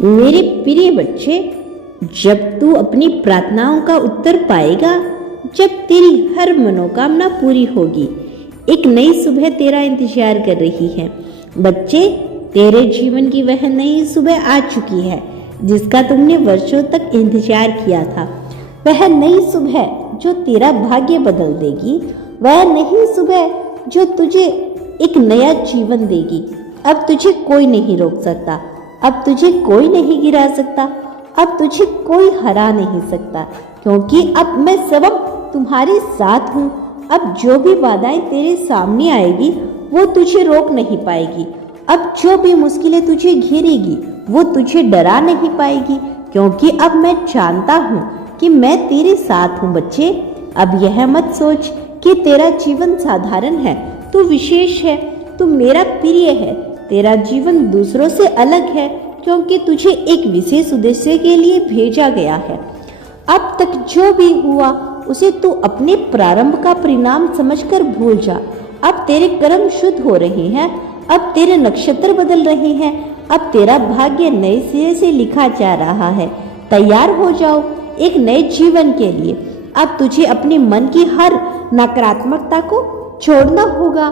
मेरे प्रिय बच्चे, जब तू अपनी प्रार्थनाओं का उत्तर पाएगा, जब तेरी हर मनोकामना पूरी होगी, एक नई सुबह तेरा इंतजार कर रही है। बच्चे, तेरे जीवन की वह नई सुबह आ चुकी है जिसका तुमने वर्षों तक इंतजार किया था। वह नई सुबह जो तेरा भाग्य बदल देगी, वह नई सुबह जो तुझे एक नया जीवन देगी। अब तुझे कोई नहीं रोक सकता, अब तुझे कोई नहीं गिरा सकता, अब तुझे कोई हरा नहीं सकता, क्योंकि अब मैं स्वयं तुम्हारे साथ हूँ। अब जो भी बाधाएं तेरे सामने आएगी वो तुझे रोक नहीं पाएगी। अब जो भी मुश्किलें तुझे घेरेगी वो तुझे डरा नहीं पाएगी, क्योंकि अब मैं जानता हूँ कि मैं तेरे साथ हूँ। बच्चे, अब यह मत सोच कि तेरा जीवन साधारण है, तू विशेष है, तू मेरा प्रिय है। तेरा जीवन दूसरों से अलग है, क्योंकि तुझे एक विशेष उद्देश्य के लिए भेजा गया है। अब तक जो भी हुआ उसे तू अपने प्रारंभ का परिणाम समझकर भूल जा। अब तेरे कर्म शुद्ध हो रहे हैं, अब तेरे नक्षत्र बदल रहे हैं, अब तेरा भाग्य नए सिरे से लिखा जा रहा है। तैयार हो जाओ एक नए जीवन के लिए। अब तुझे अपने मन की हर नकारात्मकता को छोड़ना होगा।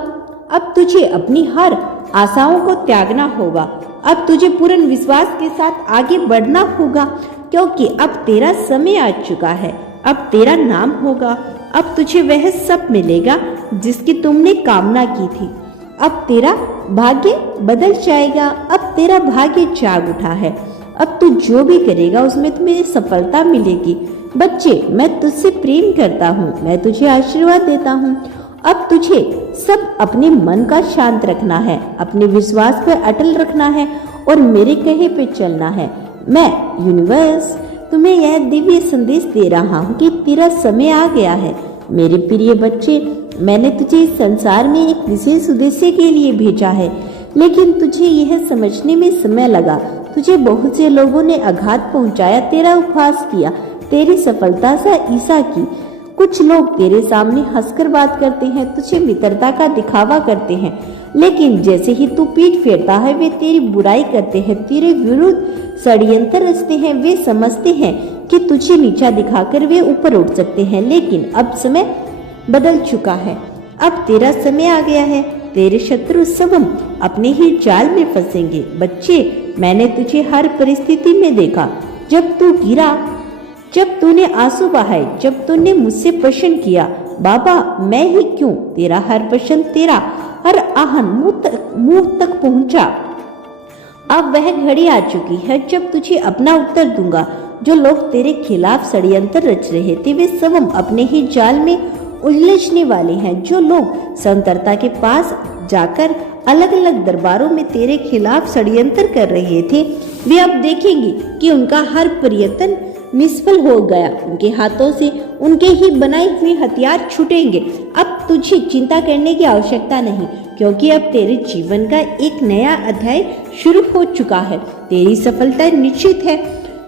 अब तुझे अपनी हर आशाओं को त्यागना होगा। अब तुझे पूर्ण विश्वास के साथ आगे बढ़ना होगा, क्योंकि अब तेरा समय आ चुका है। अब तेरा नाम होगा, अब तुझे वह सब मिलेगा जिसकी तुमने कामना की थी। अब तेरा भाग्य बदल जाएगा, अब तेरा भाग्य जाग उठा है। अब तू जो भी करेगा उसमें तुम्हें सफलता मिलेगी। बच्चे, मैं तुझसे प्रेम करता हूँ, मैं तुझे आशीर्वाद देता हूँ। अब तुझे सब अपने मन का शांत रखना है, अपने विश्वास पर अटल रखना है और मेरे कहे पे चलना है। मैं यूनिवर्स तुम्हें यह दिव्य संदेश दे रहा हूँ कि तेरा समय आ गया है। मेरे प्रिय बच्चे, मैंने तुझे इस संसार में एक विशेष उद्देश्य के लिए भेजा है, लेकिन तुझे यह समझने में समय लगा। तुझे बहुत से लोगों ने आघात पहुंचाया, तेरा उपहास किया, तेरी सफलता से ईर्ष्या की। कुछ लोग तेरे सामने हंसकर बात करते हैं, तुझे मित्रता का दिखावा करते हैं, लेकिन जैसे ही तू पीठ फेरता है वे तेरी बुराई करते हैं, तेरे विरुद्ध षड्यंत्र रचते हैं। वे समझते हैं कि तुझे नीचा दिखाकर वे ऊपर उठ सकते हैं, लेकिन अब समय बदल चुका है। अब तेरा समय आ गया है। तेरे शत्रु सब अपने ही जाल में फंसेंगे। बच्चे, मैंने तुझे हर परिस्थिति में देखा। जब तू गिरा, जब तूने आंसू बहाए, जब तूने मुझसे प्रश्न किया, बाबा मैं ही क्यों, तेरा हर प्रश्न, तेरा हर आहन मुंह तक पहुंचा। अब वह घड़ी आ चुकी है जब तुझे अपना उत्तर दूंगा। जो लोग तेरे खिलाफ षड्यंत्र रच रहे थे वे सब अपने ही जाल में उलझने वाले हैं। जो लोग संतरता के पास जाकर अलग अलग दरबारों में तेरे खिलाफ षड्यंत्र कर रहे थे, वे अब देखेंगे कि उनका हर प्रयत्न निष्फल हो गया। उनके हाथों से उनके ही बनाए हुए हथियार छूटेंगे। अब तुझे चिंता करने की आवश्यकता नहीं, क्योंकि अब तेरे जीवन का एक नया अध्याय शुरू हो चुका है। तेरी सफलता निश्चित है।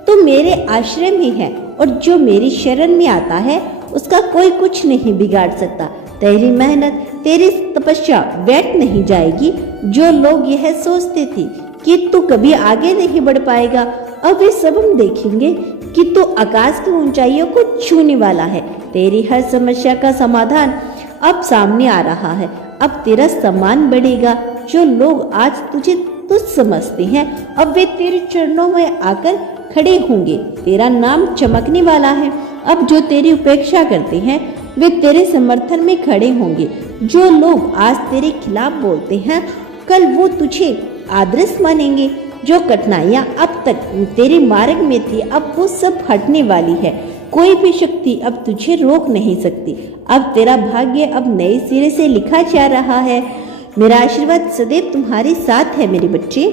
तू मेरे आश्रय में है और जो मेरी शरण में आता है उसका कोई कुछ नहीं बिगाड़ सकता। तेरी मेहनत, तेरी तपस्या व्यर्थ नहीं जाएगी। जो लोग यह सोचते थे कि तू कभी आगे नहीं बढ़ पाएगा, अब वे सब देखेंगे कि तू आकाश की ऊंचाइयों को छूने वाला है। तेरी हर समस्या का समाधान अब सामने आ रहा है। अब तेरा सम्मान बढ़ेगा। जो लोग आज तुझे तुच्छ समझते हैं, अब वे तेरे चरणों में आकर खड़े होंगे। तेरा नाम चमकने वाला है। अब जो तेरी उपेक्षा करते हैं वे तेरे समर्थन में खड़े होंगे। जो लोग आज तेरे खिलाफ बोलते हैं, कल वो तुझे आदर्श मानेंगे। जो कठिनाइयां अब तक तेरे मार्ग में थी, अब वो सब हटने वाली है। कोई भी शक्ति अब तुझे रोक नहीं सकती। अब तेरा भाग्य अब नए सिरे से लिखा जा रहा है। मेरा आशीर्वाद सदैव तुम्हारे साथ है मेरे बच्चे।